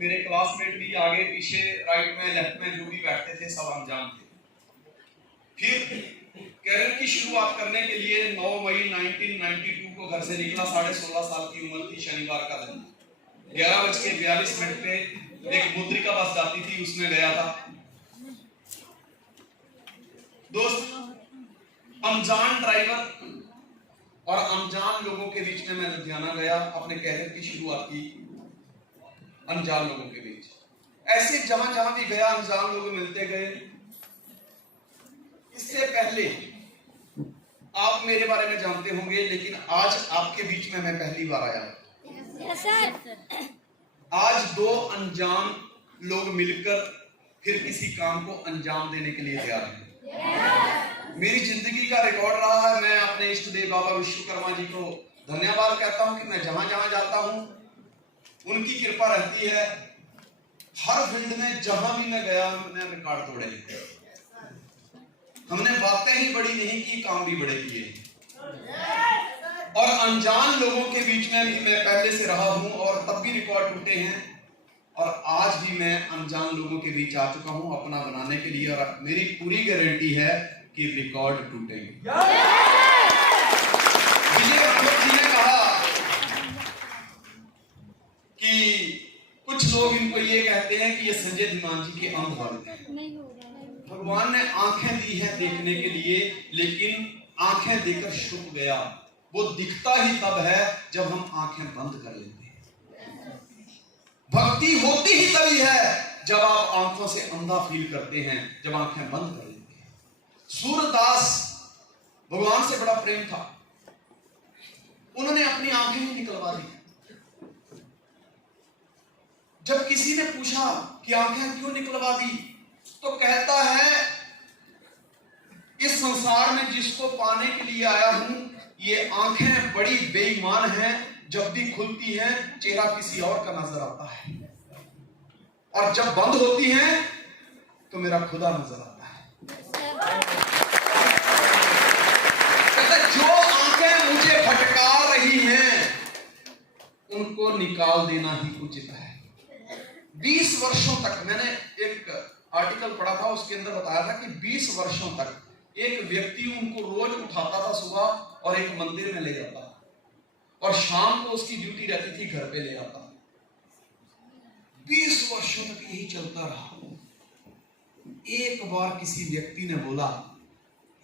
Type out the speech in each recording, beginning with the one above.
मेरे क्लासमेट भी, आगे पीछे राइट में लेफ्ट में जो भी बैठते थे सब अनजान थे। फिर कैरियर की शुरुआत करने के लिए 9 मई 1992 को घर से निकला। 16.5 साल की उम्र थी, शनिवार का दिन। 11:42 पे एक मुद्रिका बस जाती थी, उसमें गया था। दोस्त, अनजान ड्राइवर और अनजान लोगों के बीच में मैं लुधियाना गया, अपने कैरियर की शुरुआत की अनजान लोगों के बीच। ऐसे जहां जहां भी गया अनजान लोग मिलते गए। इससे पहले आप मेरे बारे में जानते होंगे, लेकिन आज आपके बीच में मैं पहली बार आया हूं। आज 2 अनजान लोग मिलकर फिर किसी काम को अंजाम देने के लिए तैयार हैं। मेरी जिंदगी का रिकॉर्ड रहा है। मैं अपने इष्ट देव बाबा विश्वकर्मा जी को धन्यवाद कहता हूं कि मैं जहां जहां जाता हूं उनकी कृपा रहती है। हर फील्ड में जहां भी मैं गया हमने रिकॉर्ड तोड़े। हमने बातें ही बड़ी नहीं की, काम भी बड़े किए। और अनजान लोगों के बीच में भी मैं पहले से रहा हूं और तब भी रिकॉर्ड टूटे हैं। और आज भी मैं अनजान लोगों के बीच आ चुका हूं अपना बनाने के लिए, और मेरी पूरी गारंटी है कि रिकॉर्ड टूटेंगे। विजय भागवत जी ने कहा कि कुछ लोग इनको ये कहते हैं कि ये संजय धीमान जी के अंध वाले हैं। भगवान ने आंखें दी हैं देखने के लिए, लेकिन आंखें देकर छुप गया। वो दिखता ही तब है जब हम आंखें बंद कर लेते हैं। भक्ति होती ही तभी है जब आप आंखों से अंधा फील करते हैं, जब आंखें बंद कर लेते हैं। सूरदास भगवान से बड़ा प्रेम था, उन्होंने अपनी आंखें ही निकलवा दी। जब किसी ने पूछा कि आंखें क्यों निकलवा दी, तो कहता है इस संसार में जिसको पाने के लिए आया हूं, ये आंखें बड़ी बेईमान हैं। जब भी खुलती हैं चेहरा किसी और का नजर आता है, और जब बंद होती हैं तो मेरा खुदा नजर आता है। कहता जो आंखें मुझे भटका रही हैं उनको निकाल देना ही उचित है। 20 वर्षों तक मैंने एक आर्टिकल पढ़ा था, उसके अंदर बताया था कि 20 वर्षों तक एक व्यक्ति उनको रोज उठाता था सुबह और एक मंदिर में ले जाता, और शाम को उसकी ड्यूटी रहती थी घर पे ले आता। 20 वर्षों तक यही चलता रहा। एक बार किसी व्यक्ति ने बोला,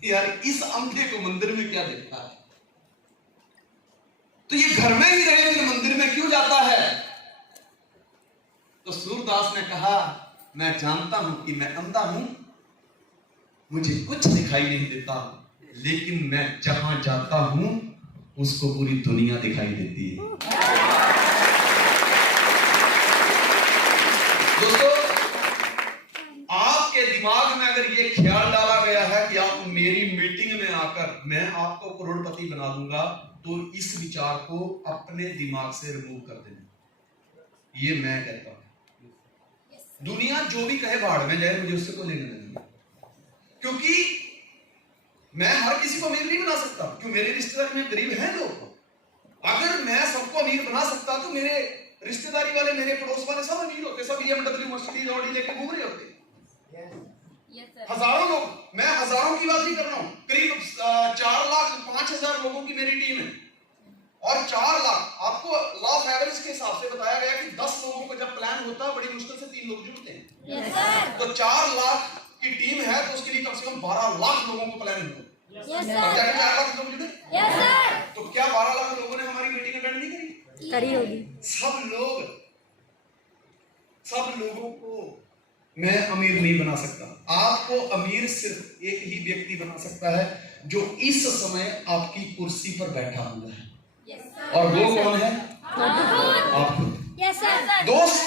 यार इस अंधे को मंदिर में क्या देखता है, तो ये घर में ही रहे फिर मंदिर में क्यों जाता है। तो सूरदास ने कहा, मैं जानता हूं कि मैं अंधा हूं, मुझे कुछ दिखाई नहीं देता, लेकिन मैं जहां जाता हूं उसको पूरी दुनिया दिखाई देती है। दोस्तों, आपके दिमाग में अगर ये ख्याल डाला गया है कि आप मेरी मीटिंग में आकर मैं आपको करोड़पति बना दूंगा, तो इस विचार को अपने दिमाग से रिमूव कर देना। ये मैं कहता हूं। दुनिया जो भी कहे भाड़ में जाए, मुझे उससे कोई लेना नहीं, क्योंकि मैं हर किसी को अमीर नहीं बना सकता। क्यों, मेरे रिश्तेदार में गरीब हैं लोग। अगर मैं सबको अमीर बना सकता तो मेरे रिश्तेदारी वाले, मेरे पड़ोस वाले सब अमीर होते, सब BMW मर्सिडीज ऑडी लेके घूम रहे होते। हजारों लोग, मैं हजारों की बात नहीं कर रहा हूं, करीब 4,05,000 लोगों की मेरी टीम है, और 4 लाख आपको लॉ ऑफ एवरेज के हिसाब से बताया गया कि 10 लोगों का जब प्लान होता है बड़ी मुश्किल से 3 लोग जुड़ते हैं। तो 4 लाख की टीम है, तो उसके लिए कम से कम 12 लाख लोगों को प्लान होगा। 4 लाख लोग जुड़े। तो क्या 12 लाख लोगों ने हमारी मीटिंग अटेंड नहीं करी होगी? सब लोगों को मैं अमीर नहीं बना सकता। आपको अमीर सिर्फ एक ही व्यक्ति बना सकता है, जो इस समय आपकी कुर्सी पर बैठा हुआ है, और वो कौन है? आप खुद। दोस्त,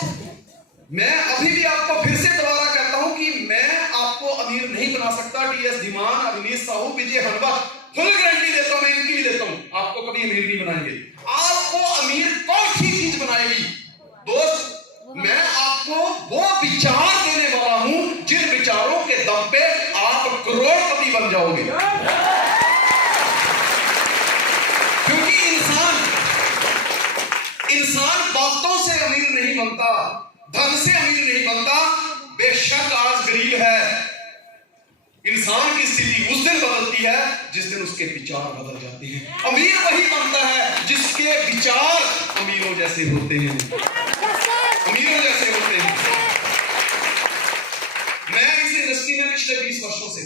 मैं अभी भी आपको फिर से दोबारा कहता हूं कि मैं आपको अमीर नहीं बना सकता। DS धीमान, अवनीश साहू, विजय हनवत, फुल गारंटी देता हूं, मैं इनकी भी देता हूं, आपको कभी अमीर नहीं बनाएंगे। आपको अमीर कौन सी चीज बनाएगी? दोस्त, मैं आपको वो विचार देने वाला हूं जिन विचारों के दम पे आप करोड़पति बन जाओगे। क्योंकि इंसान बातों से अमीर नहीं बनता, धन से अमीर नहीं बनता। बेशक आज गरीब है, इंसान की स्थिति उस दिन बदलती है जिस दिन उसके विचार बदल जाते हैं। अमीर वही बनता है जिसके विचार अमीरों जैसे होते हैं, अमीरों जैसे होते हैं। मैं इस इंडस्ट्री में पिछले 20 वर्षों से,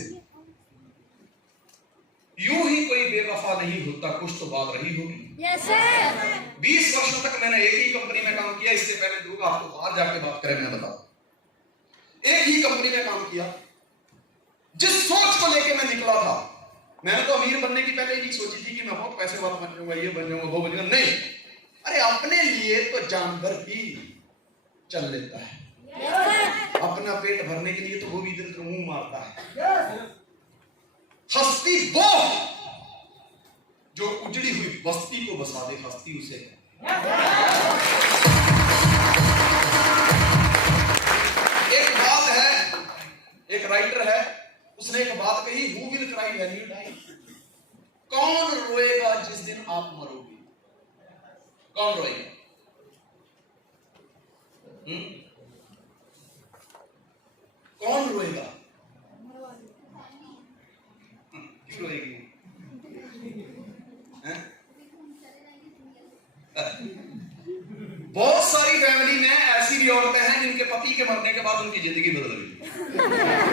यूं ही कोई बेवफा नहीं होता, कुछ तो बात रही होगी। 20 वर्षों तक मैंने एक ही कंपनी में काम किया। इससे पहले दूंगा आपको, बाहर जाके बात करें, मैं बताऊं। एक ही कंपनी में काम किया। जिस सोच को लेके मैं निकला था, मैंने तो अमीर बनने की पहले ही नहीं सोची थी कि मैं बहुत पैसे वाला बन जाऊंगा, ये बन जाऊंगा, वो बन जाऊंगा। नहीं, अरे अपने लिए तो जानवर भी चल लेता है। अपना पेट भरने के लिए तो वो भी इधर उधर मुंह मारता है। हस्ती वो जो उजड़ी हुई बस्ती को बसा दे, हस्ती उसे है। एक बात है, एक राइटर है, उसने एक बात कही, who will cry when you die? कौन रोएगा जिस दिन आप मरोगे? कौन रोएगा? कौन रोएगा? रोएगी? बहुत सारी फैमिली में ऐसी भी औरतें हैं जिनके पति के मरने के बाद उनकी जिंदगी बदल गई।